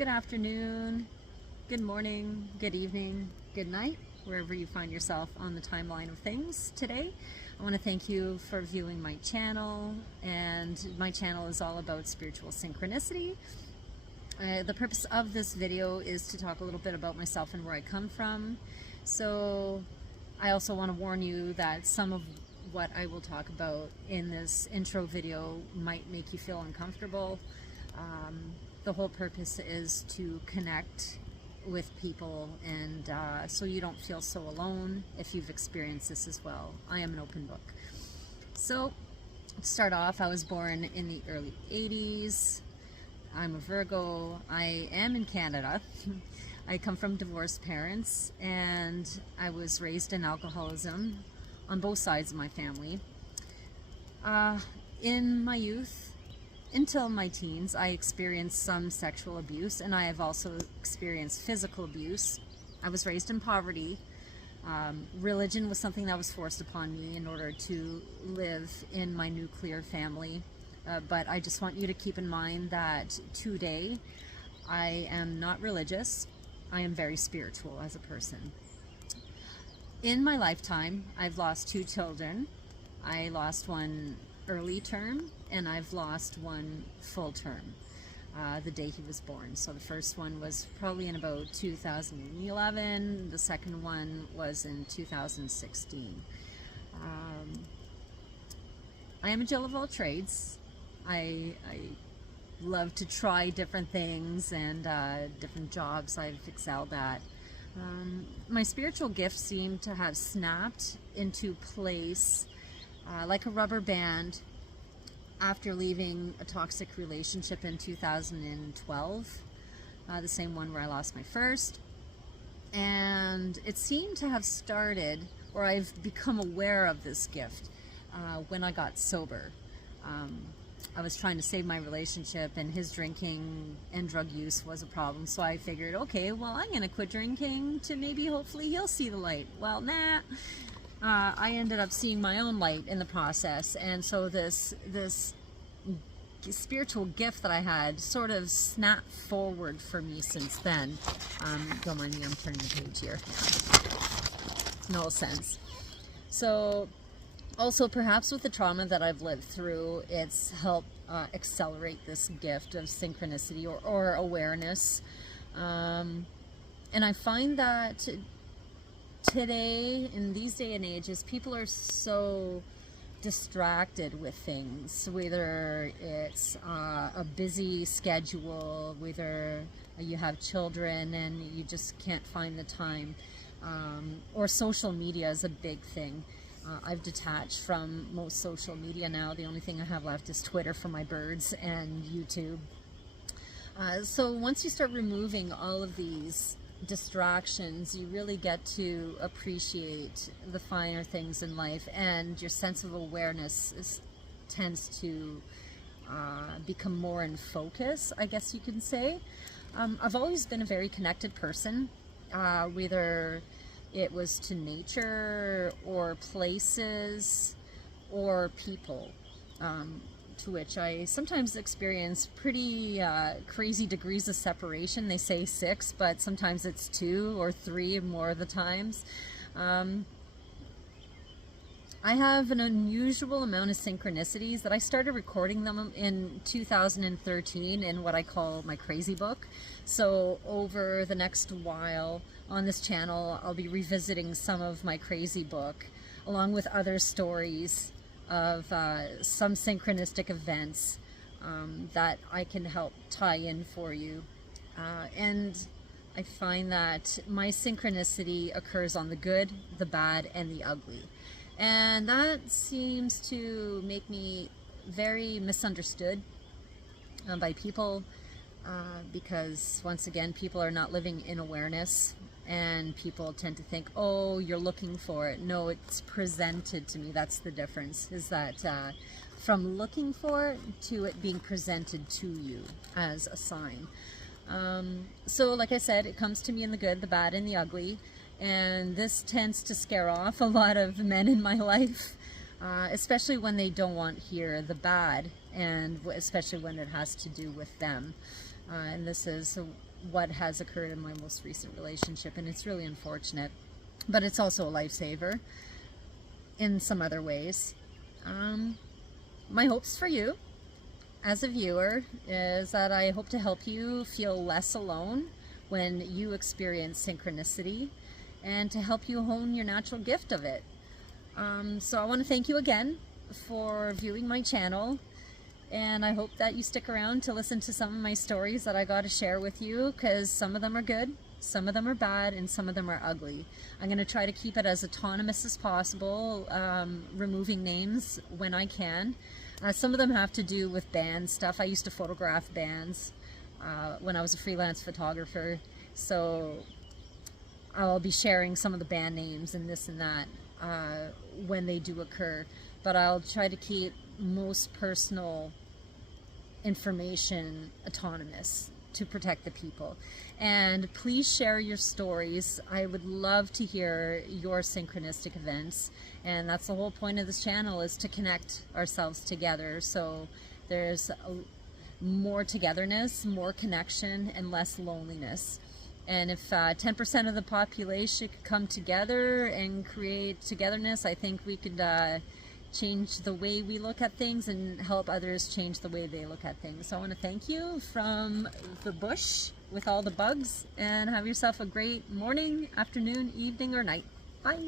Good afternoon, good morning, good evening, good night, wherever you find yourself on the timeline of things today. I want to thank you for viewing my channel, and my channel is all about spiritual synchronicity. The purpose of this video is to talk a little bit about myself and where I come from. So I also want to warn you that some of what I will talk about in this intro video might make you feel uncomfortable. The whole purpose is to connect with people, and so you don't feel so alone if you've experienced this as well. I am an open book. So to start off, I was born in the early 80s. I'm a Virgo. I am in Canada. I come from divorced parents, and I was raised in alcoholism on both sides of my family. In my youth, until my teens, I experienced some sexual abuse, and I have also experienced physical abuse. I was raised in poverty. Religion was something that was forced upon me in order to live in my nuclear family. But I just want you to keep in mind that today I am not religious. I am very spiritual as a person. In my lifetime, I've lost 2 children. I lost one early term, and I've lost one full term the day he was born. So the first one was probably in about 2011. The second one was in 2016. I am a Jill of all trades. I love to try different things and different jobs I've excelled at. My spiritual gifts seem to have snapped into place like a rubber band after leaving a toxic relationship in 2012, the same one where I lost my first. And it seemed to have started, or I've become aware of this gift when I got sober. I was trying to save my relationship, and his drinking and drug use was a problem. So I figured, okay, well, I'm going to quit drinking to maybe hopefully he'll see the light. Well, nah. I ended up seeing my own light in the process, and so this spiritual gift that I had sort of snapped forward for me since then. Don't mind me, I'm turning the page here. Yeah. No sense. So also perhaps with the trauma that I've lived through, it's helped accelerate this gift of synchronicity or awareness. And I find that today, in these day and ages, people are so distracted with things, whether it's a busy schedule, whether you have children and you just can't find the time, or social media is a big thing. I've detached from most social media now. The only thing I have left is Twitter for my birds and YouTube. So once you start removing all of these distractions, you really get to appreciate the finer things in life, and your sense of awareness tends to become more in focus, I guess you can say. I've always been a very connected person, whether it was to nature or places or people, to which I sometimes experience pretty crazy degrees of separation. They say 6, but sometimes it's 2 or 3 more of the times. I have an unusual amount of synchronicities that I started recording them in 2013 in what I call my crazy book. So over the next while on this channel, I'll be revisiting some of my crazy book along with other stories of some synchronistic events that I can help tie in for you. And I find that my synchronicity occurs on the good, the bad, and the ugly. And that seems to make me very misunderstood by people because, once again, people are not living in awareness, and people tend to think, oh, you're looking for it. No, it's presented to me. That's the difference, is that from looking for it to it being presented to you as a sign. So like I said, it comes to me in the good, the bad, and the ugly. And this tends to scare off a lot of men in my life, especially when they don't want to hear the bad, and especially when it has to do with them. And this is what has occurred in my most recent relationship, and it's really unfortunate, but it's also a lifesaver in some other ways. My hopes for you as a viewer is that I hope to help you feel less alone when you experience synchronicity, and to help you hone your natural gift of it. So I want to thank you again for viewing my channel, and I hope that you stick around to listen to some of my stories that I got to share with you, because some of them are good, some of them are bad, and some of them are ugly. I'm going to try to keep it as autonomous as possible, removing names when I can. Some of them have to do with band stuff. I used to photograph bands when I was a freelance photographer, so I'll be sharing some of the band names and this and that when they do occur, but I'll try to keep most personal information autonomous to protect the people. And please share your stories. I would love to hear your synchronistic events, and that's the whole point of this channel, is to connect ourselves together, so there's more togetherness, more connection, and less loneliness. And if 10% of the population could come together and create togetherness, I think we could change the way we look at things and help others change the way they look at things. So I want to thank you from the bush with all the bugs, and have yourself a great morning, afternoon, evening, or night. Bye.